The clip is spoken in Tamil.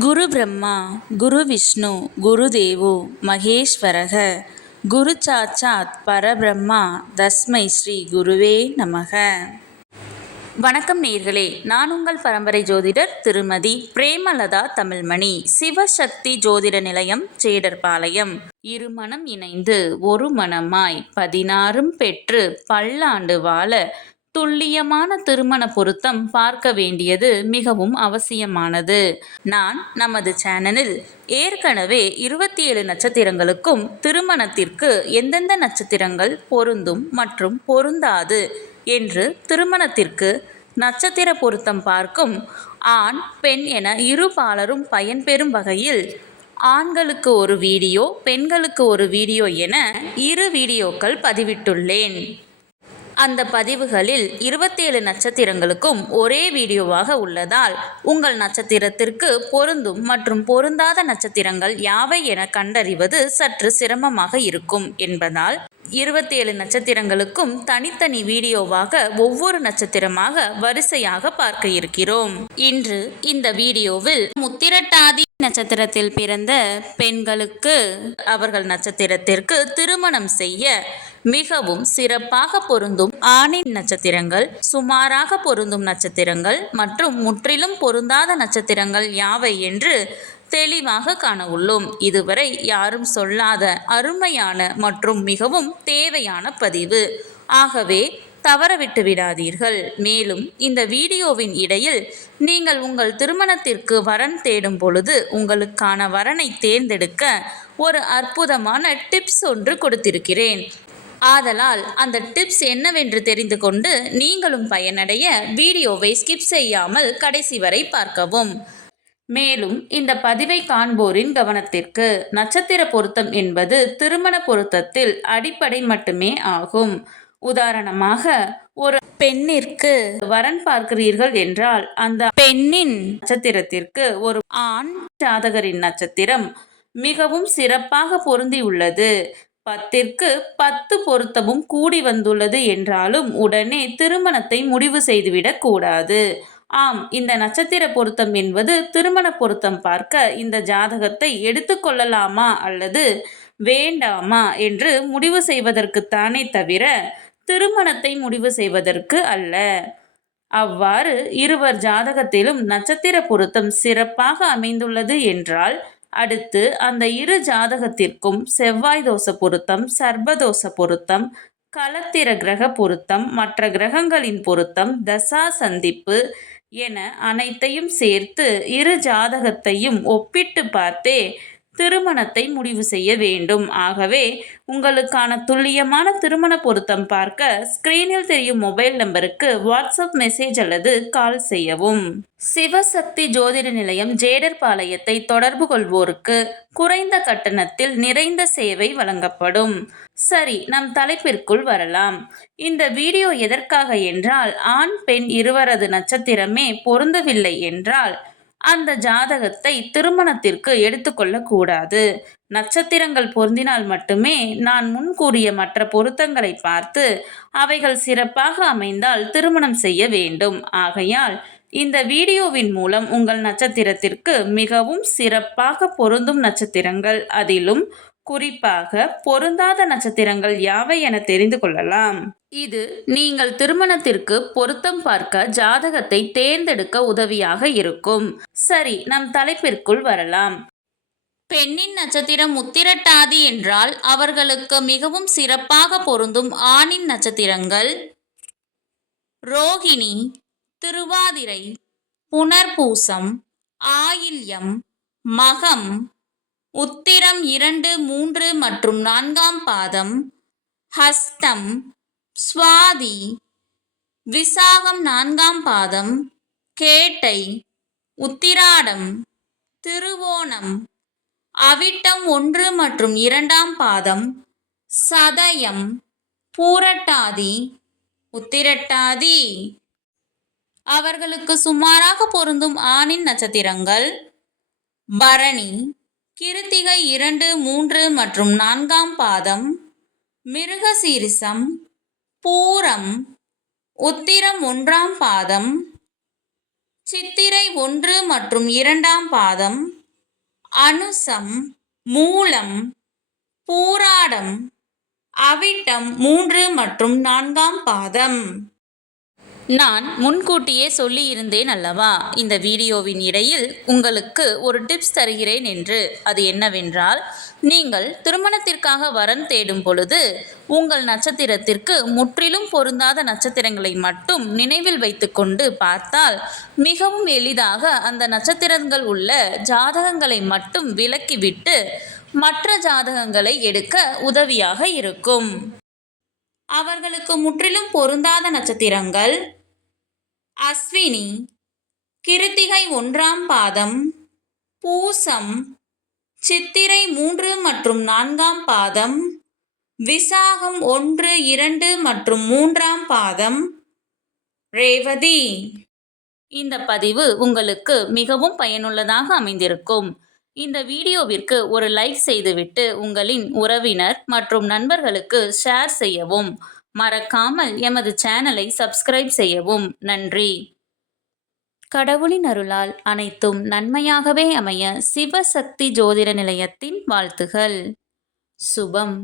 குரு பிரம்மா குரு விஷ்ணு குரு தேவோ மகேஸ்வரக குரு சாட்சாத் பரபிரம்மா தஸ்மை ஸ்ரீ குருவே நமக. வணக்கம் நேயர்களே, நான் உங்கள் பரம்பரை ஜோதிடர் திருமதி பிரேமலதா தமிழ்மணி. சிவசக்தி ஜோதிட நிலையம், ஜேடர்பாளையம். இருமனம் இணைந்து ஒரு மனமாய் 16 பெற்று பல்லாண்டு வாழ துல்லியமான திருமண பொருத்தம் பார்க்க வேண்டியது மிகவும் அவசியமானது. நான் நமது சேனலில் ஏற்கனவே 27 நட்சத்திரங்களுக்கும் திருமணத்திற்கு எந்தெந்த நட்சத்திரங்கள் பொருந்தும் மற்றும் பொருந்தாது என்று திருமணத்திற்கு நட்சத்திர பொருத்தம் பார்க்கும் ஆண் பெண் என இரு பாலரும் பயன்பெறும் வகையில் ஆண்களுக்கு ஒரு வீடியோ, பெண்களுக்கு ஒரு வீடியோ என 2 வீடியோக்கள் பதிவிட்டுள்ளேன். அந்த பதிவுகளில் 27 நட்சத்திரங்களுக்கும் ஒரே வீடியோவாக உள்ளதால் உங்கள் நட்சத்திரத்திற்கு பொருந்தும் மற்றும் பொருந்தாத நட்சத்திரங்கள் யாவை என கண்டறிவது சற்று சிரமமாக இருக்கும் என்பதால் 27 நட்சத்திரங்களுக்கும் தனித்தனி வீடியோவாக ஒவ்வொரு நட்சத்திரமாக வரிசையாக பார்க்க இருக்கிறோம். இன்று இந்த வீடியோவில் முத்திரட்டாதி நட்சத்திரத்தில் பிறந்த பெண்களுக்கு அவர்கள் நட்சத்திரத்திற்கு திருமணம் செய்ய மிகவும் சிறப்பாக பொருந்தும் ஆணின் நட்சத்திரங்கள், சுமாராக பொருந்தும் நட்சத்திரங்கள் மற்றும் முற்றிலும் பொருந்தாத நட்சத்திரங்கள் யாவை என்று தெளிவாக காண உள்ளோம். இதுவரை யாரும் சொல்லாத அருமையான மற்றும் மிகவும் தேவையான பதிவு. ஆகவே தவறவிட்டு விடாதீர்கள். மேலும் இந்த வீடியோவின் இடையில் நீங்கள் உங்கள் திருமணத்திற்கு வரன் தேடும் பொழுது உங்களுக்கான வரனை தேர்ந்தெடுக்க ஒரு அற்புதமான டிப்ஸ் ஒன்று கொடுத்திருக்கிறேன். ஆதலால் அந்த டிப்ஸ் என்னவென்று தெரிந்து கொண்டு நீங்களும் பயனடைய வீடியோவை ஸ்கிப் செய்யாமல் கடைசி வரை பார்க்கவும். மேலும் இந்த பதிவை காண்போரின் கவனத்திற்கு, நட்சத்திர பொருத்தம் என்பது திருமண பொருத்தத்தில் அடிப்படை மட்டுமே ஆகும். உதாரணமாக, ஒரு பெண்ணிற்கு வரன் பார்க்கிறீர்கள் என்றால் அந்த பெண்ணின் நட்சத்திரத்திற்கு ஒரு ஆண் ஜாதகரின் நட்சத்திரம் மிகவும் சிறப்பாக பொருந்தி உள்ளது, 10ற்கு 10 பொருத்தமும் கூடி வந்துள்ளது என்றாலும் உடனே திருமணத்தை முடிவு செய்துவிடக் கூடாது. ஆம், இந்த நட்சத்திர பொருத்தம் என்பது திருமண பொருத்தம் பார்க்க இந்த ஜாதகத்தை எடுத்துக்கொள்ளலாமா அல்லது வேண்டாமா என்று முடிவு செய்வதற்குத்தானே தவிர திருமணத்தை முடிவு செய்வதற்கு அல்ல. அவ்வாறு இருவர் ஜாதகத்திலும் நட்சத்திர பொருத்தம் சிறப்பாக அமைந்துள்ளது என்றால் அடுத்து அந்த இரு ஜாதகத்திற்கும் செவ்வாய் தோஷ பொருத்தம், சர்ப்பதோஷ பொருத்தம், களத்திர கிரக பொருத்தம், மற்ற கிரகங்களின் பொருத்தம், தசா சந்திப்பு என அனைத்தையும் சேர்த்து இரு ஜாதகத்தையும் ஒப்பிட்டு பார்த்தே திருமணத்தை முடிவு செய்ய வேண்டும். ஆகவே உங்களுக்கான துல்லியமான திருமண பொருத்தம் பார்க்க ஸ்கிரீனில் தெரியும் மொபைல் நம்பருக்கு வாட்ஸ்அப் மெசேஜ் அல்லது கால் செய்யவும். சிவசக்தி ஜோதிட நிலையம், ஜேடர்பாளையத்தை தொடர்பு கொள்வோருக்கு குறைந்த கட்டணத்தில் நிறைந்த சேவை வழங்கப்படும். சரி, நம் தலைப்பிற்குள் வரலாம். இந்த வீடியோ எதற்காக என்றால், ஆண் பெண் இருவரது நட்சத்திரமே பொருந்தவில்லை என்றால் அந்த ஜாதகத்தை திருமணத்திற்கு எடுத்துக்கொள்ளக்கூடாது. நட்சத்திரங்கள் பொருந்தினால் மட்டுமே நான் முன் கூறிய மற்ற பொருத்தங்களை பார்த்து அவைகள் சிறப்பாக அமைந்தால் திருமணம் செய்ய வேண்டும். ஆகையால் இந்த வீடியோவின் மூலம் உங்கள் நட்சத்திரத்திற்கு மிகவும் சிறப்பாக பொருந்தும் நட்சத்திரங்கள், அதிலும் குறிப்பாக பொருந்தாத நட்சத்திரங்கள் யாவை என தெரிந்து கொள்ளலாம். இது நீங்கள் திருமணத்திற்கு பொருத்தம் பார்க்க ஜாதகத்தை தேர்ந்தெடுக்க உதவியாக இருக்கும். சரி, நம் தலைப்பிற்குள் வரலாம். பெண்ணின் நட்சத்திரம் உத்திரட்டாதி என்றால் அவர்களுக்கு மிகவும் சிறப்பாக பொருந்தும் ஆணின் நட்சத்திரங்கள் ரோகிணி, திருவாதிரை, புனர்பூசம், ஆயில்யம், மகம், உத்திரம் 2, 3 மற்றும் 4ஆம் பாதம், ஹஸ்தம், சுவாதி, விசாகம் 4ஆம் பாதம், கேட்டை, உத்திராடம், திருவோணம், அவிட்டம் 1 மற்றும் 2ஆம் பாதம், சதயம், பூரட்டாதி, உத்திரட்டாதி. அவர்களுக்கு சுமாராக பொருந்தும் ஆணின் நட்சத்திரங்கள் பரணி, கிருத்திகை 2, 3 மற்றும் 4ஆம் பாதம், மிருகசீரிசம், பூரம், உத்திரம் 1ஆம் பாதம், சித்திரை 1 மற்றும் 2ஆம் பாதம், அனுசம், மூலம், பூராடம், அவிட்டம் 3 மற்றும் 4ஆம் பாதம். நான் முன்கூட்டியே சொல்லியிருந்தேன் அல்லவா, இந்த வீடியோவின் இடையில் உங்களுக்கு ஒரு டிப்ஸ் தருகிறேன் என்று. அது என்னவென்றால், நீங்கள் திருமணத்திற்காக வரன் தேடும் பொழுது உங்கள் நட்சத்திரத்திற்கு முற்றிலும் பொருந்தாத நட்சத்திரங்களை மட்டும் நினைவில் வைத்துக்கொண்டு பார்த்தால் மிகவும் எளிதாக அந்த நட்சத்திரங்கள் உள்ள ஜாதகங்களை மட்டும் விலக்கிவிட்டு மற்ற ஜாதகங்களை எடுக்க உதவியாக இருக்கும். அவர்களுக்கு முற்றிலும் பொருந்தாத நட்சத்திரங்கள் அஸ்வினி, கிருத்திகை 1ஆம் பாதம், பூசம், சித்திரை 3 மற்றும் 4ஆம் பாதம், விசாகம் 1, 2 மற்றும் 3ஆம் பாதம், ரேவதி. இந்த பதிவு உங்களுக்கு மிகவும் பயனுள்ளதாக அமைந்திருக்கும். இந்த வீடியோவிற்கு ஒரு லைக் செய்துவிட்டு உங்களின் உறவினர் மற்றும் நண்பர்களுக்கு ஷேர் செய்யவும். மறக்காமல் எமது சேனலை சப்ஸ்கிரைப் செய்யவும். நன்றி. கடவுளின் அருளால் அனைத்தும் நன்மையாகவே அமைய சிவசக்தி ஜோதிட நிலையத்தின் வாழ்த்துகள். சுபம்.